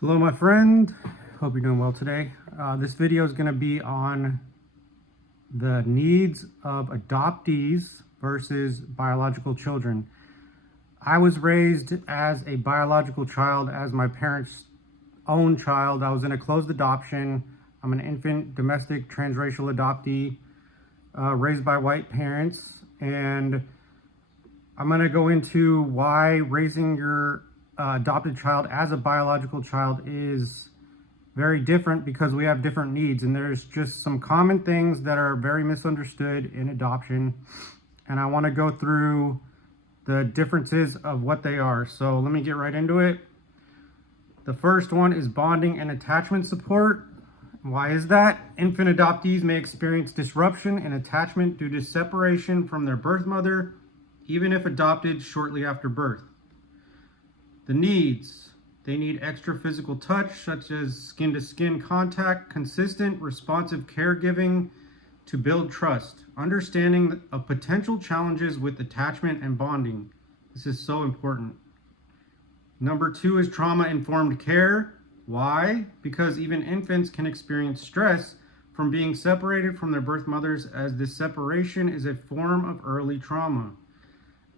Hello my friend, hope you're doing well today. This video is going to be on the needs of adoptees versus biological children. I was raised as a biological child, as my parents' own child. I was in a closed adoption. I'm an infant domestic transracial adoptee, raised by white parents, and I'm going to go into why raising your adopted child as a biological child is very different, because we have different needs, and there's just some common things that are very misunderstood in adoption, and I want to go through the differences of what they are. So let me get right into it. The first one is bonding and attachment support. Why is that? Infant adoptees may experience disruption in attachment due to separation from their birth mother, even if adopted shortly after birth. The needs: they need extra physical touch, such as skin-to-skin contact, consistent, responsive caregiving to build trust, understanding of potential challenges with attachment and bonding. This is so important. Number 2 is trauma-informed care. Why? Because even infants can experience stress from being separated from their birth mothers, as this separation is a form of early trauma.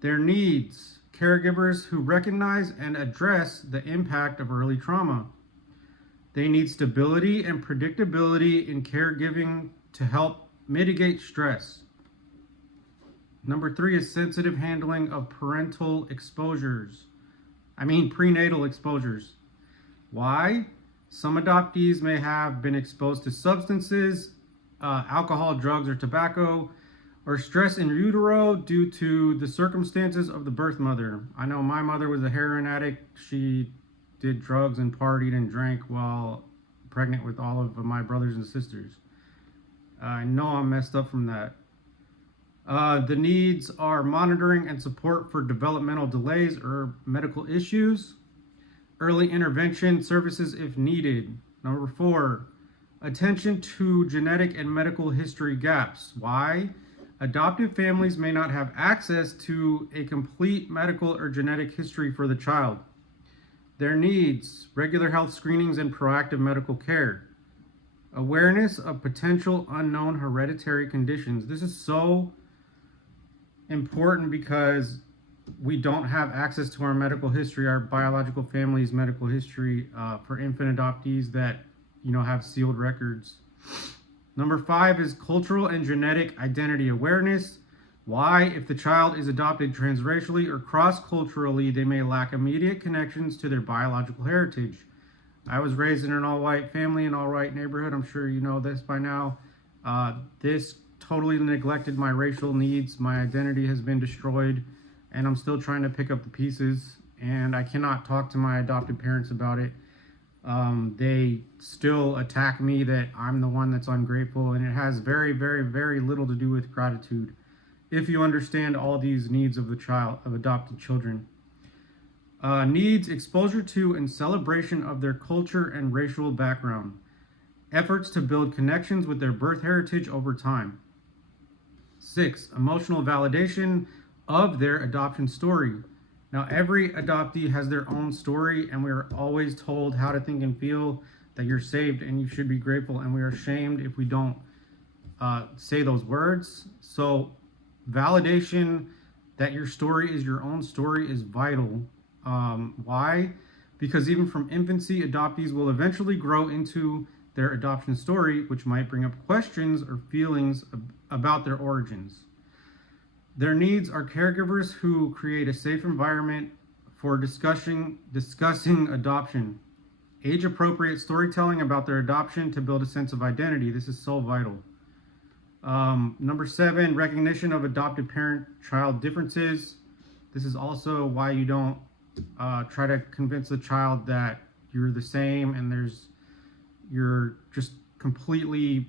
Their needs: caregivers who recognize and address the impact of early trauma. They need stability and predictability in caregiving to help mitigate stress. Number 3 is sensitive handling of prenatal exposures. Why? Some adoptees may have been exposed to substances, alcohol, drugs, or tobacco, or stress in utero due to the circumstances of the birth mother. I know my mother was a heroin addict. She did drugs and partied and drank while pregnant with all of my brothers and sisters. I know I'm messed up from that. The needs are monitoring and support for developmental delays or medical issues. Early intervention services if needed. Number 4, attention to genetic and medical history gaps. Why? Adoptive families may not have access to a complete medical or genetic history for the child. Their needs: regular health screenings and proactive medical care. Awareness of potential unknown hereditary conditions. This is so important because we don't have access to our medical history, our biological family's medical history, for infant adoptees that have sealed records. Number 5 is cultural and genetic identity awareness. Why? If the child is adopted transracially or cross-culturally, they may lack immediate connections to their biological heritage. I was raised in an all-white family, an all-white neighborhood. I'm sure you know this by now. This totally neglected my racial needs. My identity has been destroyed, and I'm still trying to pick up the pieces, and I cannot talk to my adopted parents about it. They still attack me that I'm the one that's ungrateful, and it has very, very, very little to do with gratitude if you understand all these needs of adopted children. Needs: exposure to and celebration of their culture and racial background. Efforts to build connections with their birth heritage over time. 6, emotional validation of their adoption story. Now, every adoptee has their own story, and we are always told how to think and feel, that you're saved and you should be grateful, and we are shamed if we don't say those words. So validation that your story is your own story is vital. Why? Because even from infancy, adoptees will eventually grow into their adoption story, which might bring up questions or feelings about their origins. Their needs are caregivers who create a safe environment for discussing adoption. Age-appropriate storytelling about their adoption to build a sense of identity. This is so vital. Number 7, recognition of adopted parent-child differences. This is also why you don't try to convince the child that you're the same and you're just completely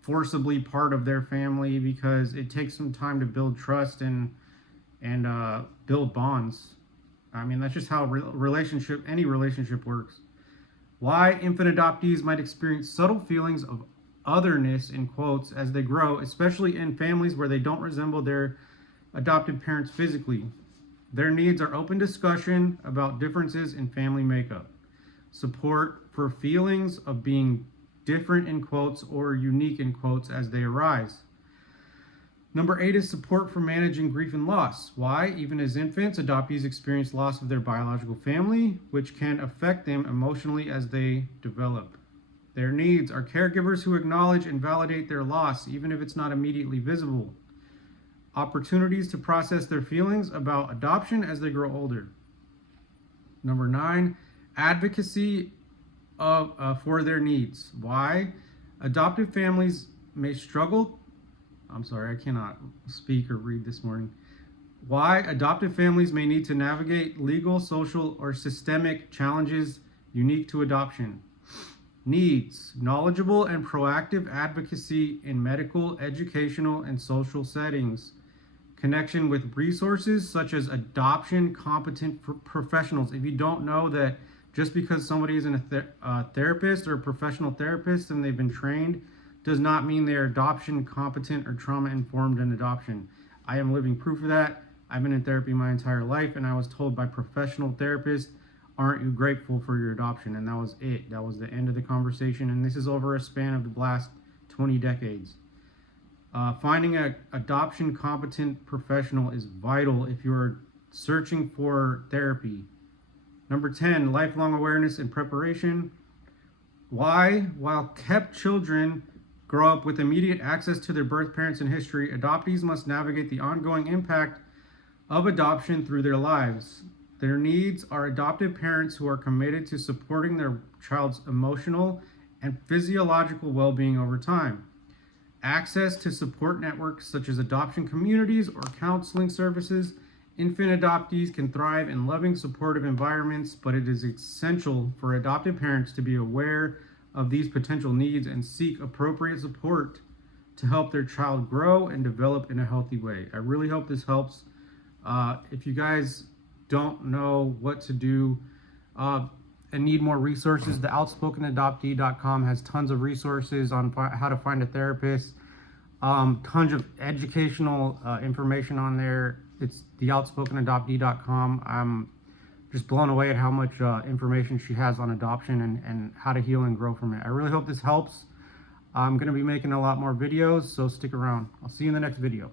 forcibly part of their family, because it takes some time to build trust and build bonds. I mean, that's just how any relationship works. Why? Infant adoptees might experience subtle feelings of otherness, in quotes, as they grow, especially in families where they don't resemble their adopted parents physically. Their needs are open discussion about differences in family makeup. support for feelings of being different in quotes or unique in quotes as they arise. Number 8 is support for managing grief and loss. Why? Even as infants, adoptees experience loss of their biological family, which can affect them emotionally as they develop. Their needs are caregivers who acknowledge and validate their loss, even if it's not immediately visible. Opportunities to process their feelings about adoption as they grow older. Number 9, advocacy for their needs. Why? Adoptive families may struggle. I cannot speak or read this morning. Why? Adoptive families may need to navigate legal, social, or systemic challenges unique to adoption. Needs: knowledgeable and proactive advocacy in medical, educational, and social settings. Connection with resources such as adoption competent professionals. If you don't know that just because somebody isn't a therapist or a professional therapist and they've been trained does not mean they're adoption competent or trauma informed in adoption. I am living proof of that. I've been in therapy my entire life, and I was told by professional therapists, aren't you grateful for your adoption? And that was it. That was the end of the conversation. And this is over a span of the last 20 decades. Finding an adoption competent professional is vital if you're searching for therapy. Number 10, lifelong awareness and preparation. Why? While kept children grow up with immediate access to their birth parents and history, adoptees must navigate the ongoing impact of adoption through their lives. Their needs are adoptive parents who are committed to supporting their child's emotional and physiological well-being over time. Access to support networks such as adoption communities or counseling services. Infant adoptees can thrive in loving, supportive environments, but it is essential for adoptive parents to be aware of these potential needs and seek appropriate support to help their child grow and develop in a healthy way. I really hope this helps. If you guys don't know what to do and need more resources, the outspokenadoptee.com has tons of resources on how to find a therapist, tons of educational information on there. It's the outspokenadoptee.com. I'm just blown away at how much information she has on adoption and how to heal and grow from it. I really hope this helps. I'm going to be making a lot more videos, so stick around. I'll see you in the next video.